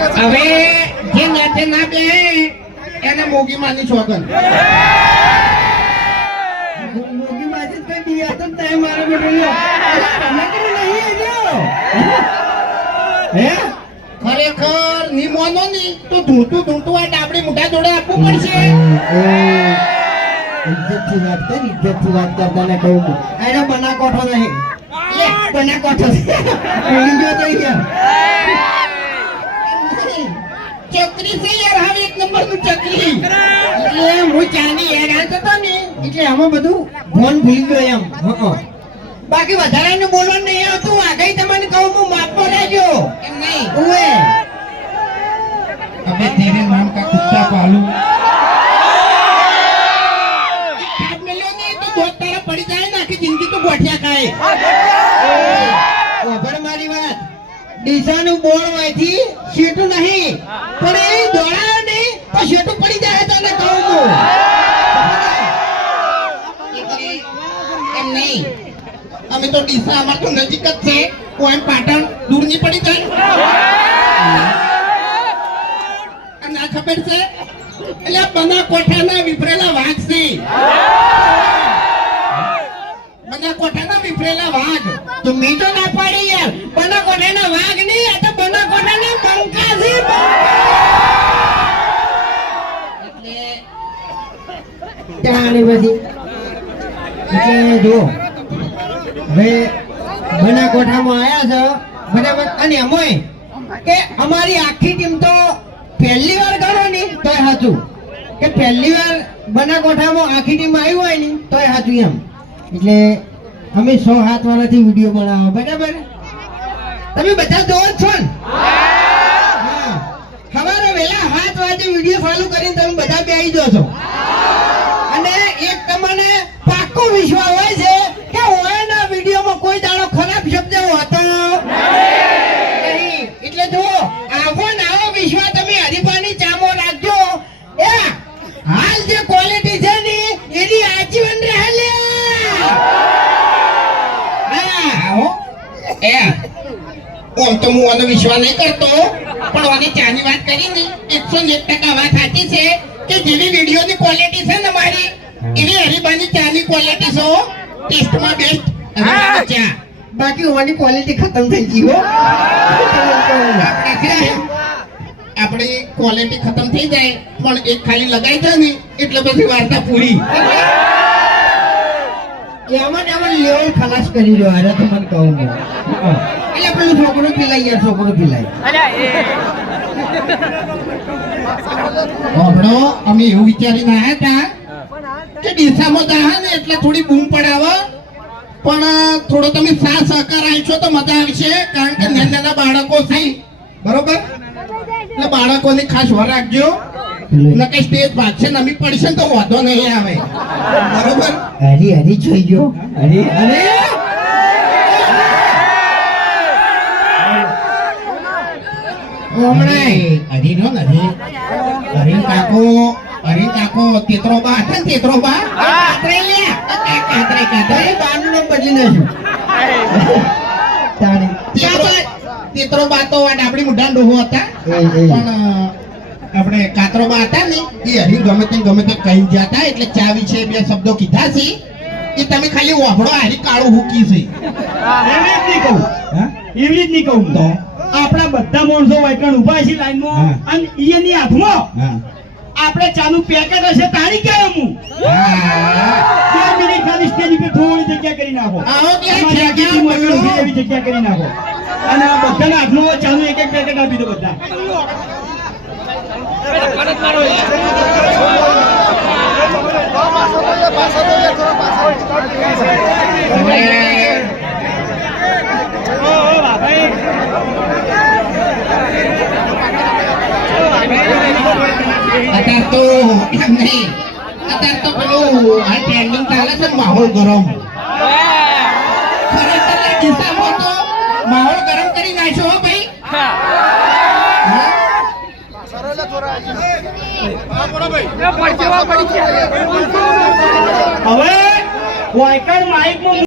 હવે જે નાચે ના બે એને મોગી માની છોકન મોગી માજી કઈ દિયા તો તય મારો બેટો નહીં હે ખરેખર ની મોનો ની તો ધૂંટું આ ડાબડી મોઢા જોડે આપવું પડશે. ઇજ્જતથી વાત કરતા ને કહું એનો બના કોઠો નહીં બના કોઠો બીજો તો ચકરી છે યાર, હવે એક નંબર નું ચકરી. એટલે હું ચાની હેરાન થતો ને એટલે આમાં બધું ફોન ભૂલી ગયો એમ. બાકી વધારે બોલવાનું નહીં આવતું. આગળ તમને કહું હું માપો રહેજો એમ નહીં. ઓએ અબે તેરે નામ કા કુત્તા પાલू કાટ મેલ્યો ને તો દોત તારા પડી જાય ને આખી જિંદગી તો ગોઠિયા ખાય. ઓભર મારી વાત ડીસાનું બોર્ડ માંથી શેટું નહીં પણ એ દોડાયો નહીં તો શેટું પડી જાય તને કહું હું. એમ નહીં, અમે તો ડીસા અમાર તો નજીક જ છે, કોઈ પાટણ દૂર નહીં પડી જાય. અને આ ખબર છે એટલે બના કોઠાના વિફરેલા વાઘ છે. બના કોઠાના વિફરેલા વાઘ તો મેં તો ના પાડી યાર. બના કોઠાના વાઘ નહીં, આ તો બના કોઠાના બંકા છે. એટલે જાણે પછી એટલે જો હવે બના કોઠામાં આયા છે બરાબર. અને એમાંય કે અમારી આખી ટીમ તો પહેલી વાર ગણો ને તોય સાચું કે પહેલી વાર બના કોઠામાં આખી ટીમ આવી હોય ને તોય સાચું એમ. એટલે અમે 6-7 વર્ષથી વિડીયો બનાવો બરાબર. તમે બધા જોવો જ છો ને? હા, સવારે વહેલા 7 વાગે વિડીયો ચાલુ કરીને તમે બધા બેસી જાઓ છો. અને એક તમને પાક્કો વિશ્વાસ હોય છે કે ઓયના વિડીયોમાં કોઈ દાડો ખરાબ શબ્દ હોતો નહીં. એટલે જો આવો ને આવો વિશ્વાસ તમે હરીફાની ચામો રાખજો. એ હાલ જે ક્વોલિટી છે ને એની આજીવન રહે લે. આવો એ ઓમ તો હું આનો વિશ્વાસ નહીં કરતો, પણ આની ચાની વાત કરી ને 101% વાત સાચી છે કે જેવી વિડીયોની ક્વોલિટી છે ને મારી એવી હરીબાની ચાની ક્વોલિટી છે. ટેસ્ટમાં બેસ્ટ હરીબાની ચા. બાકી ઓની ક્વોલિટી ખતમ થઈ ગઈ હો. આપણી ક્વોલિટી ખતમ થઈ જાય પણ એક ખાલી લગાઈ જાય ને એટલે પછી વાર્તા પૂરી. એમાં ને આમાં લેવલ ખલાસ કરી રહ્યો હારે તો મને કહું હું. એટલે પેલું છોકરું પીલાય યાર, છોકરું પીલાય. હમણો અમે એવું વિચારીને આવ્યા હતા કે ડીસામાં જાહે ને એટલે થોડી બૂમ પડાવો, પણ થોડો તમે સાથ સહકાર આપશો તો મજા આવશે. કારણ કે નાના બાળકો છે બરોબર, એટલે બાળકોની ખાસ વાર રાખજો. નકે સ્ટેજ ભાગશે નમી પડશે ને તો વાંધો નહીં આવે બરોબર. હરી હરી જોઈ ગયો. હરી અરે હરી કાકો તેતરો બા હતા ને તેતરો બા બારનું બદલી નાખ્યું. તેતરો બા તો આપણી મુઢા ડોહો હતા, પણ આપણે કાતરો બા હતા ને એ હરી ગમે તે કહી જતા. એટલે ચા વિશે 2 શબ્દો કીધા છે એ તમે ખાલી વાપરો. હરી કાળું હુકી છે એવી જ નહીં કહું તો આપણા બધા માણસો વાયકણ ઉભા છે લાઈનમાં અને એની હાથમાં આપણે ચાનું પેકેટ હશે તારી કે હું 2 મિનિટ ખાલી સ્ટેજ પર થોડી જગ્યા કરી નાખો. એવી જગ્યા કરી નાખો અને આ બધાના હાથમાં ચાનું એક પેકેટ આપી દો બધા. અત્યારે તો પેલું આ ટ્રેન્ડિંગ ચાલે છે માહોલ ગરમ. ખરેખર ડીસામાં તો માહોલ ગરમ કરી નાખ્યો હો ભાઈ. હવે વાયકણ માઇકમાં